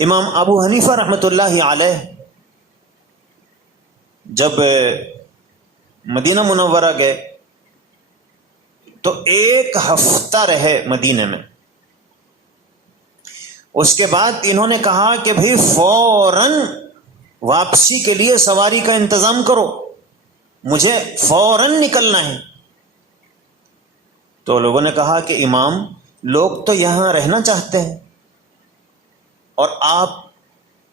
امام ابو حنیفہ رحمۃ اللہ علیہ جب مدینہ منورہ گئے تو 1 ہفتہ رہے مدینے میں. اس کے بعد انہوں نے کہا کہ بھئی فوراً واپسی کے لیے سواری کا انتظام کرو، مجھے فوراً نکلنا ہے. تو لوگوں نے کہا کہ امام، لوگ تو یہاں رہنا چاہتے ہیں اور آپ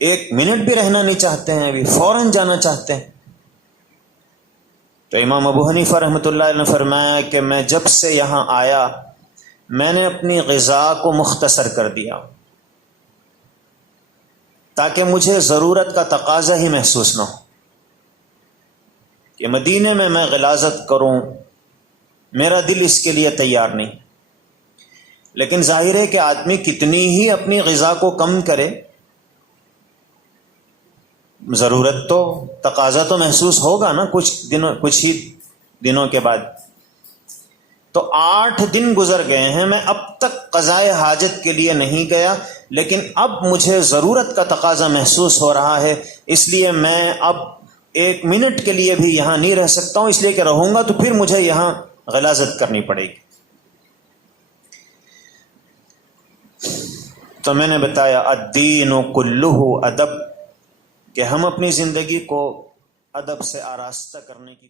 1 منٹ بھی رہنا نہیں چاہتے ہیں، ابھی فوراً جانا چاہتے ہیں. تو امام ابو حنیفہ رحمۃ اللہ علیہ نے فرمایا کہ میں جب سے یہاں آیا میں نے اپنی غذا کو مختصر کر دیا تاکہ مجھے ضرورت کا تقاضا ہی محسوس نہ ہو کہ مدینے میں غلاظت کروں، میرا دل اس کے لیے تیار نہیں. لیکن ظاہر ہے کہ آدمی کتنی ہی اپنی غذا کو کم کرے، ضرورت تو تقاضا تو محسوس ہوگا نا کچھ ہی دنوں کے بعد. تو 8 دن گزر گئے ہیں، میں اب تک قضائے حاجت کے لیے نہیں گیا، لیکن اب مجھے ضرورت کا تقاضا محسوس ہو رہا ہے، اس لیے میں اب 1 منٹ کے لیے بھی یہاں نہیں رہ سکتا ہوں، اس لیے کہ رہوں گا تو پھر مجھے یہاں غلاظت کرنی پڑے گی. تو میں نے بتایا الدین کلہ ادب، کہ ہم اپنی زندگی کو ادب سے آراستہ کرنے کی